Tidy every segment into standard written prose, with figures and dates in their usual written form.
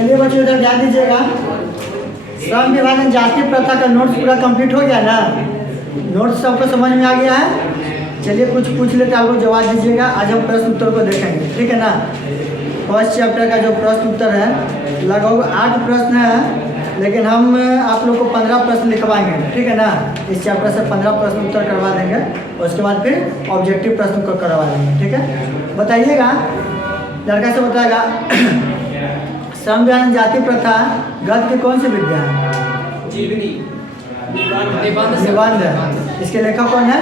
चलिए बच्चों इधर ध्यान दीजिएगा। श्रम विभाजन जाति प्रथा का नोट्स पूरा कंप्लीट हो गया ना? नोट्स सबको समझ में आ गया है? चलिए कुछ पूछ लेते आप लोग जवाब दीजिएगा। आज हम प्रश्न उत्तर को देखेंगे, ठीक है ना? फर्स्ट चैप्टर का जो प्रश्न उत्तर है लगभग 8 प्रश्न है, लेकिन हम आप लोग को 15 प्रश्न लिखवाएंगे, ठीक है ना? इस चैप्टर से 15 प्रश्न उत्तर करवा देंगे और उसके बाद फिर ऑब्जेक्टिव प्रश्न को करवा देंगे, ठीक है? बताइएगा, लड़का से बताएगा श्रम विभाजन जाति प्रथा गद्य की कौन सी विद्या है? निबंध है। इसके लेखक कौन है?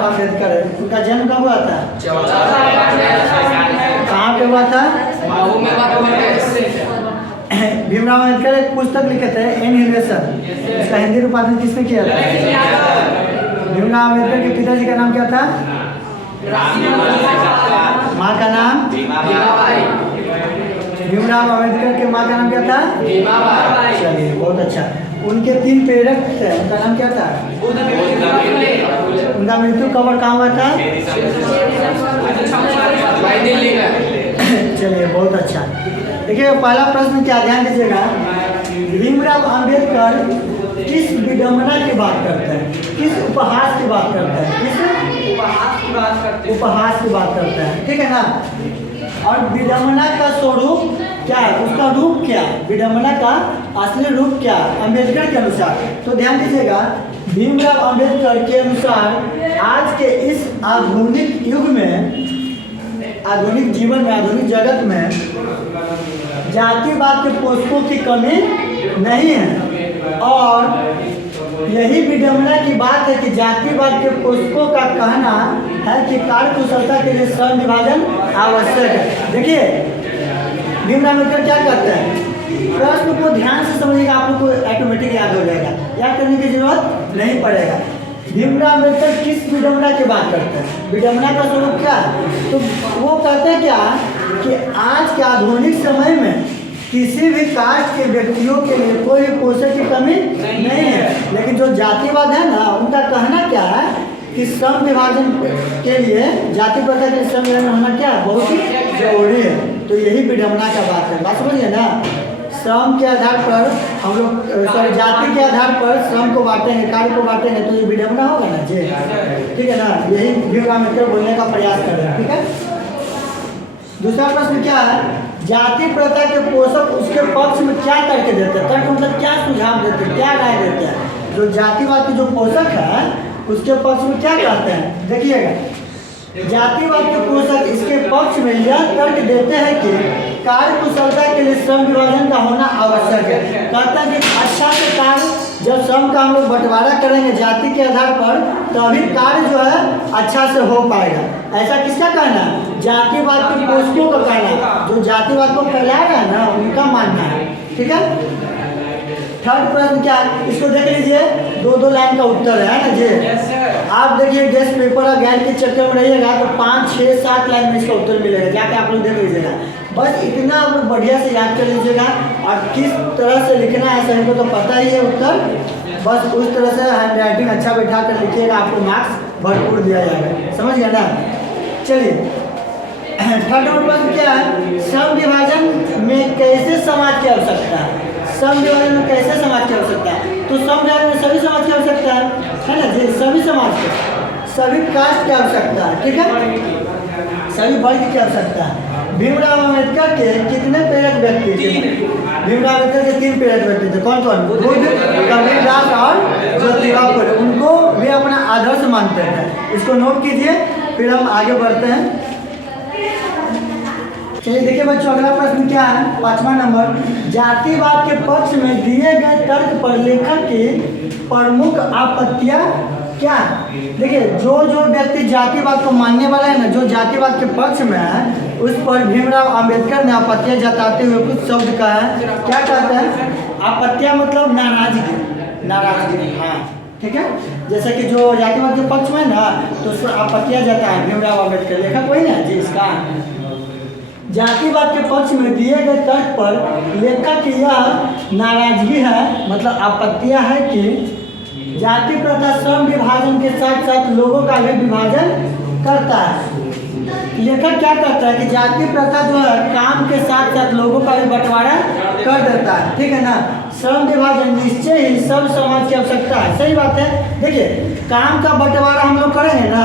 अम्बेडकर है। उनका जन्म कब हुआ था? कहाँ पे हुआ था? भीमराव अम्बेडकर एक पुस्तक लिखे थे एनहिलेशन, इसका हिंदी रूपांतरण किसने किया था? भीमराव अम्बेडकर के पिताजी का नाम क्या था? माँ का नाम? भीमराव अम्बेडकर के माँ का नाम क्या था? चलिए बहुत अच्छा। उनके 3 प्रेरक थे, उनका नाम क्या था? उनका मृत्यु कब और कहाँ हुआ था? चलिए बहुत अच्छा। देखिए पहला प्रश्न क्या, ध्यान दीजिएगा। भीमराव अम्बेडकर किस विडंबना की बात करते हैं? किस उपहास की बात करते हैं? किस उपहास की बात करते हैं, ठीक है ना? और विडंबना का स्वरूप क्या है, उसका रूप क्या है, विडंबना का असली रूप क्या है अम्बेडकर के अनुसार? तो ध्यान दीजिएगा, भीमराव अम्बेडकर के अनुसार आज के इस आधुनिक युग में, आधुनिक जीवन में, आधुनिक जगत में जातिवाद के पोषकों की कमी नहीं है। और यही विडंबना की बात है कि जातिवाद के पोषकों का कहना है कि कार्य कुशलता के लिए श्रम विभाजन आवश्यक है। देखिए भीमराव अम्बेडकर क्या कहते हैं, प्रश्न को ध्यान से समझिएगा, आप लोग को ऑटोमेटिक याद हो जाएगा, याद करने की जरूरत नहीं पड़ेगा। भीमराव अम्बेडकर किस विडंबना की बात करते हैं? विडंबना का स्वरूप क्या है? तो वो कहते हैं क्या कि आज के आधुनिक समय में किसी भी कास्ट के व्यक्तियों के लिए कोई पोषक की कमी नहीं है, लेकिन जो जातिवाद है ना, उनका कहना क्या है कि श्रम विभाजन के लिए, जाति प्रथा के श्रम विभाजन होना क्या है, बहुत ही जरूरी है। तो यही विडंबना का बात है, बात समझिए ना? श्रम के आधार पर हम लोग, सॉरी, जाति के आधार पर श्रम को बांटेंगे, कार्य को बांटेंगे, तो ये विडंबना होगा ना जी, ठीक है ना? यही भीमराव अम्बेडकर बोलने का प्रयास कर रहे हैं, ठीक है? दूसरा प्रश्न क्या है, जाति प्रथा के पोषक उसके पक्ष में क्या तर्क देते हैं? तर्क मतलब क्या सुझाव देते हैं, क्या राय देते हैं? जो जातिवाद के जो पोषक है उसके पक्ष में क्या कहते हैं? देखिएगा, जातिवाद के पोषक इसके पक्ष में यह तर्क देते हैं कि कार्य कुशलता के लिए श्रम विभाजन का होना आवश्यक है। कहता है कि अच्छा से कार्य, जब श्रम का हम लोग बंटवारा करेंगे जाति के आधार पर, तभी कार्य जो है अच्छा से हो पाएगा। ऐसा किसका कहना है? जातिवाद के पोषकों का कहना है, जो जातिवाद को फैलाया है ना, उनका मानना है, ठीक है? थर्ड प्रश्न क्या है, इसको देख लीजिए, 2-2 लाइन का उत्तर है ना जी। आप देखिए गेस्ट पेपर और गैर के चक्कर में रहिएगा तो 5, 6, 7 लाइन में इसका उत्तर मिलेगा, जाके आप लोग देख लीजिएगा। बस इतना आप लोग बढ़िया से याद कर लीजिएगा, और किस तरह से लिखना है सभी को तो पता ही है उत्तर, बस उस तरह से हैंड राइटिंग अच्छा बैठा कर लिखिएगा, आपको मार्क्स भरपूर दिया जाएगा, समझ गया ना? चलिए थर्ड नंबर प्रश्न क्या है, श्रम विभाजन में कैसे समाज की आवश्यकता है? श्रम विभाजन में कैसे समाज की आवश्यकता है? तो श्रम विभाजन में सभी समाज की आवश्यकता है ना जी, सभी समाज के, सभी कास्ट की आवश्यकता है, ठीक है? सभी वर्ग की आवश्यकता है। भीमराव अम्बेडकर के कितने प्रेरक व्यक्ति थे? भीमराव अम्बेडकर के 3 प्रेरक व्यक्ति थे, कौन कौन? बुद्ध, कबीरदास और ज्योतिबा फुले। उनको भी अपना आदर्श मानते थे, इसको नोट कीजिए, फिर हम आगे बढ़ते हैं। चलिए देखिए बच्चों, अगला प्रश्न क्या है, 5वां नंबर, जातिवाद के पक्ष में दिए गए तर्क पर लेखक की प्रमुख आपत्तियां क्या? देखिए जो व्यक्ति जातिवाद को मानने वाला है ना, जो जातिवाद के पक्ष में है, उस पर भीमराव अम्बेडकर ने आपत्तियां जताते हुए कुछ शब्द कहा है। क्या कहते हैं? आपत्तियां मतलब नाराजगी, नाराजगी, हाँ, ठीक है? जैसे कि जो जातिवाद के पक्ष में ना, तो उस पर आपत्तियां जताए भीमराव अम्बेडकर, लेखक वही ना जी इसका। जातिवाद के पक्ष में दिए गए तर्क पर लेखक की यह नाराजगी है, मतलब आपत्तियां है कि जाति प्रथा श्रम विभाजन के साथ साथ लोगों का भी विभाजन करता है। लेखक क्या कहता है कि जाति प्रथा जो है काम के साथ साथ लोगों का भी बंटवारा कर देता है, ठीक है ना। श्रम विभाजन निश्चय ही सब समाज की आवश्यकता है, सही बात है। देखिए काम का बंटवारा हम लोग करेंगे ना,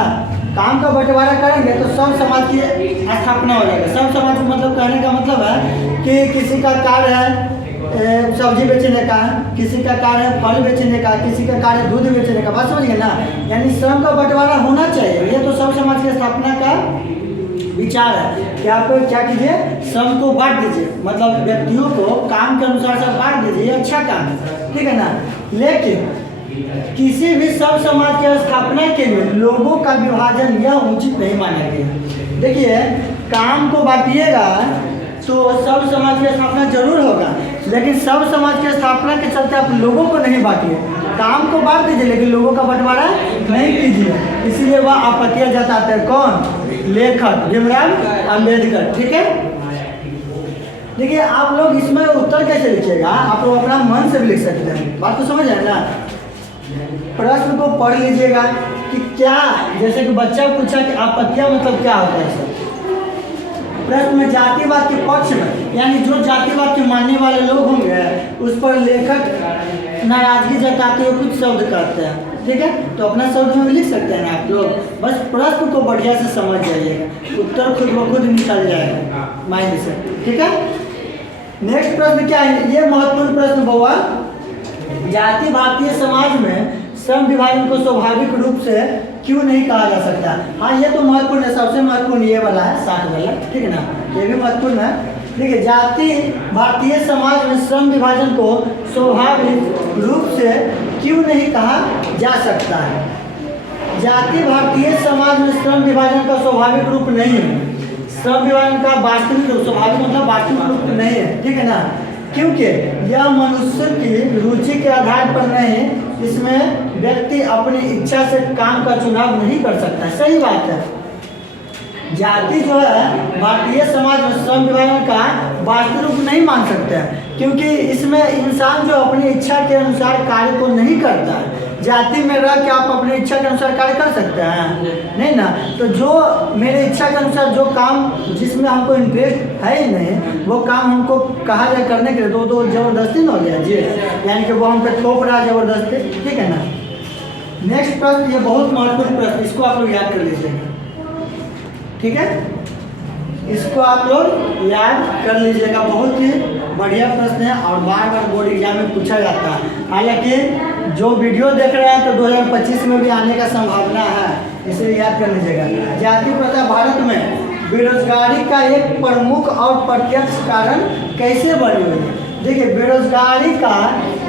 काम का बंटवारा करेंगे तो सब समाज की स्थापना हो जाएगा। सब समाज को मतलब कहने का मतलब है कि किसी का कार्य है सब्जी बेचने का, किसी का कार्य है फल बेचने का, किसी का कार्य दूध बेचने का, बात समझिए ना। यानी श्रम का बंटवारा होना चाहिए, ये तो सब समाज की स्थापना का विचार है कि आप क्या कीजिए, श्रम को बांट दीजिए, मतलब व्यक्तियों को काम के अनुसार से बांट दीजिए, ये अच्छा काम है, ठीक है ना। लेकिन किसी भी सब समाज की स्थापना के लिए लोगों का विभाजन यह उचित नहीं माना गया। देखिए काम को बांटिएगा तो सब समाज की स्थापना जरूर होगा, लेकिन सब समाज की स्थापना के चलते आप लोगों को नहीं बांटिए, काम को बांट दीजिए लेकिन लोगों का बंटवारा नहीं कीजिए। इसीलिए वह आपत्तियां जताते हैं, कौन, लेखक भीमराव अंबेडकर, ठीक है। देखिए आप लोग इसमें उत्तर कैसे लिखिएगा, आप लोग अपना मन से भी लिख सकते हैं, बात को समझ आए ना। प्रश्न को पढ़ लीजिएगा कि क्या, जैसे कि बच्चा पूछा कि आपत्तियां मतलब क्या होता है सर। प्रश्न में जातिवाद के पक्ष में, यानी जो जातिवाद के मानने वाले लोग होंगे उस पर लेखक नाराजगी जताते हुए कुछ शब्द कहते हैं, ठीक है। तो अपना शब्द में भी लिख सकते हैं ना आप लोग, बस प्रश्न को बढ़िया से समझ जाइएगा, उत्तर खुद ब खुद निकल जाएगा माइंड से, ठीक है। नेक्स्ट प्रश्न क्या है, ये महत्वपूर्ण प्रश्न हुआ, जाति भारतीय समाज में श्रम विभाजन को स्वाभाविक रूप से क्यों नहीं कहा जा सकता। हाँ ये तो महत्वपूर्ण है, सबसे महत्वपूर्ण ये वाला है 60 वाला, ठीक है ना, ये भी महत्वपूर्ण है। देखिए जाति भारतीय समाज में श्रम विभाजन को स्वाभाविक रूप से क्यों नहीं कहा जा सकता है। जाति भारतीय समाज में श्रम विभाजन का स्वाभाविक रूप नहीं है, श्रम विभाजन का वास्तविक रूप, स्वाभाविक मतलब वास्तविक रूप नहीं है, ठीक है ना, क्योंकि यह मनुष्य की रुचि के आधार पर नहीं, इसमें व्यक्ति अपनी इच्छा से काम का चुनाव नहीं कर सकता, सही बात है। जाति जो है भारतीय समाज में श्रम विभाजन का वास्तविक रूप नहीं मान सकते हैं, क्योंकि इसमें इंसान जो अपनी इच्छा के अनुसार कार्य को नहीं करता है। जाति में रह के आप अपनी इच्छा के अनुसार कार्य कर सकते हैं नहीं ना। तो जो मेरे इच्छा के अनुसार जो काम जिसमें हमको इंटरेस्ट है ही नहीं, वो काम हमको कहा जाए करने के लिए तो जबरदस्ती न हो गया जी, यानी कि वो हम पे थोप रहा जबरदस्ती, ठीक है ना। नेक्स्ट प्रश्न, ये बहुत महत्वपूर्ण प्रश्न, इसको आप लोग याद कर लीजिएगा, ठीक है, इसको आप लोग याद कर लीजिएगा, बहुत ही बढ़िया प्रश्न है और बार बार बोर्ड एग्जाम में पूछा जाता है। हालांकि जो वीडियो देख रहे हैं तो 2025 में भी आने का संभावना है, इसे याद कर लीजिएगा। जाति प्रथा भारत में बेरोजगारी का एक प्रमुख और प्रत्यक्ष कारण कैसे बनी हुई है। देखिए बेरोजगारी का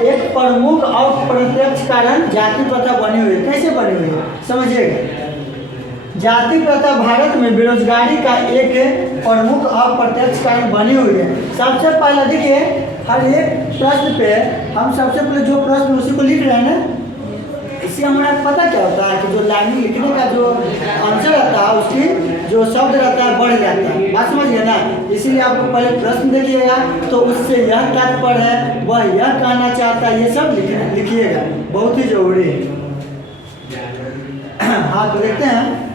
एक प्रमुख और प्रत्यक्ष कारण जाति प्रथा बनी हुई है, कैसे बनी हुई है समझिएगा। जाति प्रथा भारत में बेरोजगारी का एक प्रमुख और प्रत्यक्ष कारण बनी हुई है। सबसे पहले देखिए हर एक प्रश्न पे हम सबसे पहले जो प्रश्न उसी को लिख रहे हैं ना, इससे हमारा पता क्या होता है कि जो लाइन लिखने का जो आंसर रहता है उसकी जो शब्द रहता है बढ़ जाता है, बात समझिए ना। इसीलिए आप पहले प्रश्न देखिएगा तो उससे यह तात्पर्य है, वह यह कहना चाहता है, ये सब लिखिएगा, बहुत ही जरूरी है। हाँ तो देखते हैं,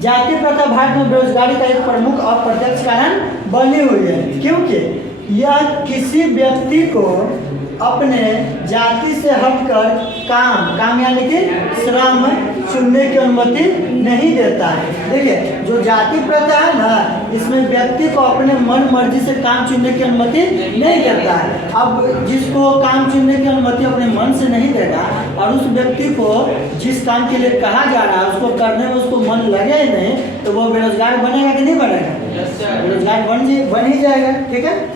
जाति प्रथा भारत में बेरोजगारी का एक प्रमुख और प्रत्यक्ष कारण बनी हुई है, क्योंकि यह किसी व्यक्ति को अपने जाति से हटकर काम यानी कि श्रम चुनने की अनुमति नहीं देता है। देखिए जो जाति प्रथा है ना, इसमें व्यक्ति को अपने मन मर्जी से काम चुनने की अनुमति नहीं देता है। अब जिसको काम चुनने की अनुमति अपने मन से नहीं देगा और उस व्यक्ति को जिस काम के लिए कहा जा रहा है उसको करने में उसको मन लगे ही नहीं, तो वो बेरोजगार बनेगा कि नहीं बनेगा, बेरोजगार बन ही जाएगा, ठीक है।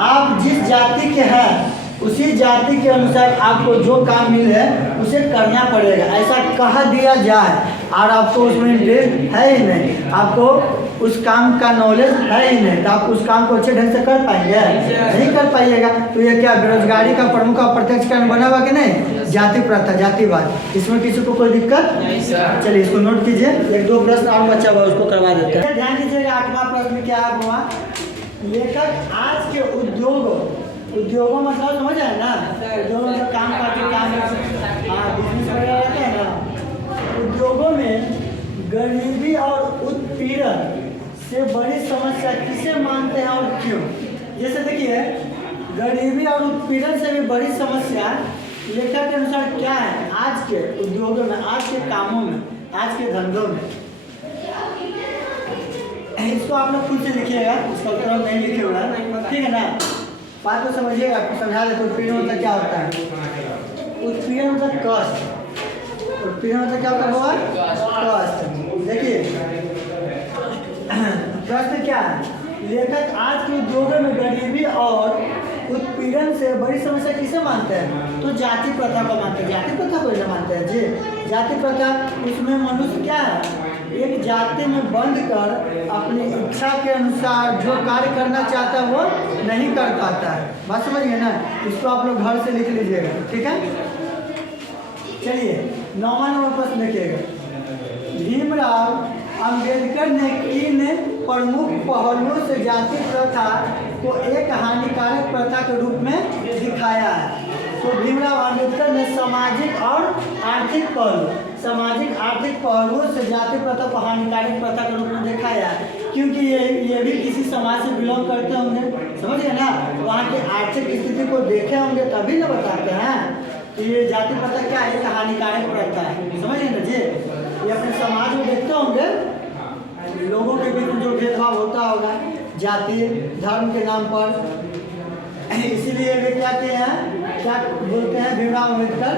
आप जिस जाति के हैं उसी जाति के अनुसार आपको जो काम मिले उसे करना पड़ेगा, ऐसा कहा दिया जाए और आपको उसमें इंटरेस्ट है ही नहीं, आपको उस काम का नॉलेज है ही नहीं, तो आप उस काम को अच्छे ढंग से कर पाएंगे, नहीं कर पाइएगा। तो ये क्या बेरोजगारी का प्रमुख और प्रत्यक्ष कारण बना हुआ कि नहीं, जाति प्रथा, जातिवाद, इसमें किसी को कोई दिक्कत नहीं। चलिए इसको नोट कीजिए, एक दो प्रश्न और बचा हुआ उसको करवा देते हैं। ध्यान दीजिएगा, 8वां प्रश्न क्या हुआ, लेखक आज के उद्योगों मतलब समझ आए ना, उद्योगों में काम करके काम बिजनेस वगैरह रहते हैं ना, उद्योगों में गरीबी और उत्पीड़न से बड़ी समस्या किसे मानते हैं और क्यों? जैसे देखिए, गरीबी और उत्पीड़न से भी बड़ी समस्या लेखक के अनुसार क्या है आज के उद्योगों में, आज के कामों में, आज के धंधों में। इसको आप लोग खुद से लिखिएगा, इसका उत्तर हम नहीं लिखे हुआ है, ठीक है ना। बात को समझिएगा, समझा देते। उत्पीड़न मतलब क्या होता है? उत्पीड़न मतलब कष्ट। उत्पीड़न मतलब क्या होता है? कष्ट। देखिए प्रश्न क्या है, लेखक आज के उद्योगों में गरीबी और उत्पीड़न से बड़ी समस्या किसे मानते हैं? तो जाति प्रथा को मानते हैं। जाति प्रथा को मानते हैं जी। जाति प्रथा, उसमें मनुष्य क्या है, एक जाति में बंध कर अपनी इच्छा के अनुसार जो कार्य करना चाहता है वो नहीं कर पाता है। बात समझिए ना। इसको आप लोग घर से लिख लीजिएगा, ठीक है। चलिए 9वां नंबर प्रश्न देखिएगा। भीमराव अंबेडकर ने किन प्रमुख पहलुओं से जाति प्रथा को एक हानिकारक प्रथा के रूप में दिखाया है? तो भीमराव अंबेडकर ने सामाजिक और आर्थिक पहलुओं से जाति प्रथा को हानिकारक प्रथा के रूप में दिखाया है, क्योंकि ये भी किसी समाज से बिलोंग करते होंगे, समझिए ना। वहाँ की आर्थिक स्थिति को देखे होंगे तभी ना बताते हैं कि ये जाति प्रथा क्या है, एक हानिकारक प्रथा है, समझिए ना जी। ये अपने समाज में देखते होंगे लोगों के बीच में जो भेदभाव होता होगा जाति धर्म के नाम पर, इसीलिए वे क्या किए हैं, क्या बोलते हैं भीमराव अम्बेडकर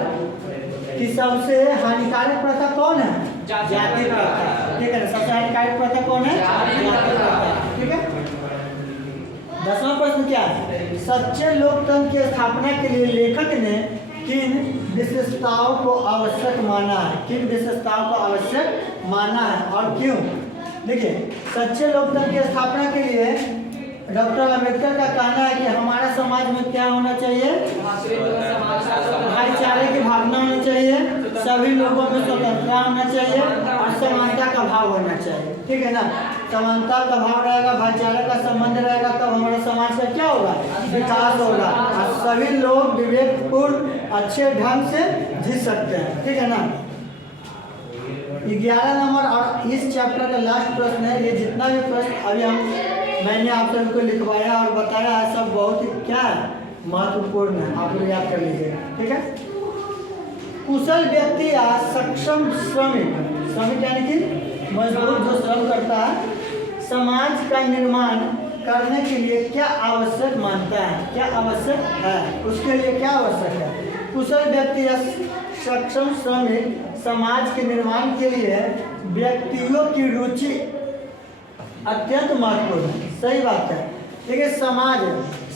कि सबसे हानिकारक प्रथा कौन है? जाति प्रथा, ठीक है ना। सबसे हानिकारक प्रथा कौन है? जाति प्रथा, ठीक है। 10वां प्रश्न क्या है, सच्चे लोकतंत्र की स्थापना के लिए लेखक ने किन विशेषताओं को आवश्यक माना है? किन विशेषताओं को आवश्यक माना है और क्यों? देखिए, सच्चे लोकतंत्र की स्थापना के लिए डॉक्टर अम्बेडकर का कहना है कि हमारा समाज में क्या होना चाहिए? भाईचारे की भावना होनी चाहिए, सभी लोगों में स्वतंत्रता होना चाहिए और समानता का भाव होना चाहिए, ठीक है ना। समानता का भाव रहेगा, भाईचारे का संबंध रहेगा, तब हमारे समाज का क्या होगा? विकास होगा और सभी लोग विवेकपूर्ण अच्छे ढंग से जी सकते हैं, ठीक है ना। 11 नंबर और इस चैप्टर का लास्ट प्रश्न है। ये जितना भी प्रश्न अभी मैंने आप सबको लिखवाया और बताया है, सब बहुत ही क्या है, महत्वपूर्ण है, आप लोग याद कर लीजिएगा, ठीक है। कुशल व्यक्ति या सक्षम श्रमिक यानी कि मजदूर जो श्रम करता है, समाज का निर्माण करने के लिए क्या आवश्यक मानता है? क्या आवश्यक है? उसके लिए क्या आवश्यक है? कुशल व्यक्ति या सक्षम श्रमिक समाज के निर्माण के लिए व्यक्तियों की रुचि अत्यंत महत्वपूर्ण है, सही बात है। देखिए, समाज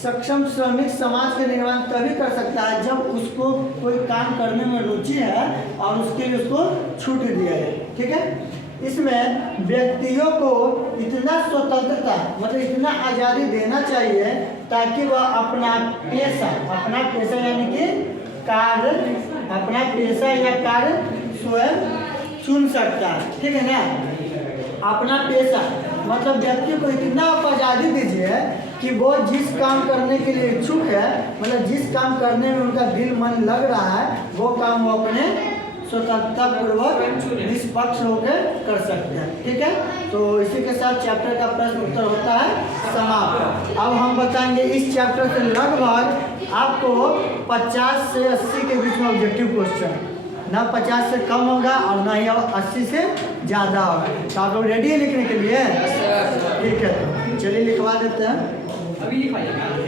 सक्षम श्रमिक समाज का निर्माण तभी कर सकता है जब उसको कोई काम करने में रुचि है और उसके लिए उसको छूट दिया जाए, ठीक है। इसमें व्यक्तियों को इतना स्वतंत्रता मतलब इतना आज़ादी देना चाहिए ताकि वह अपना पेशा यानी कि कार्य, अपना पेशा या कार्य स्वयं चुन सकता है, ठीक है ना। अपना पेशा मतलब व्यक्ति को इतना आप आज़ादी दीजिए कि वो जिस काम करने के लिए इच्छुक है, मतलब जिस काम करने में उनका दिल मन लग रहा है, वो काम वो अपने स्वतंत्रता पूर्वक निष्पक्ष होकर कर सकते हैं, ठीक है। तो इसी के साथ चैप्टर का प्रश्न उत्तर होता है समाप्त। अब हम बताएंगे इस चैप्टर से लगभग आपको 50 से 80 के बीच में ऑब्जेक्टिव क्वेश्चन, ना 50 से कम होगा और ना ही 80 से ज़्यादा होगा। तो आप लोग रेडी है लिखने के लिए? ठीक है, चलिए लिखवा देते हैं। अभी लिखवाइएगा।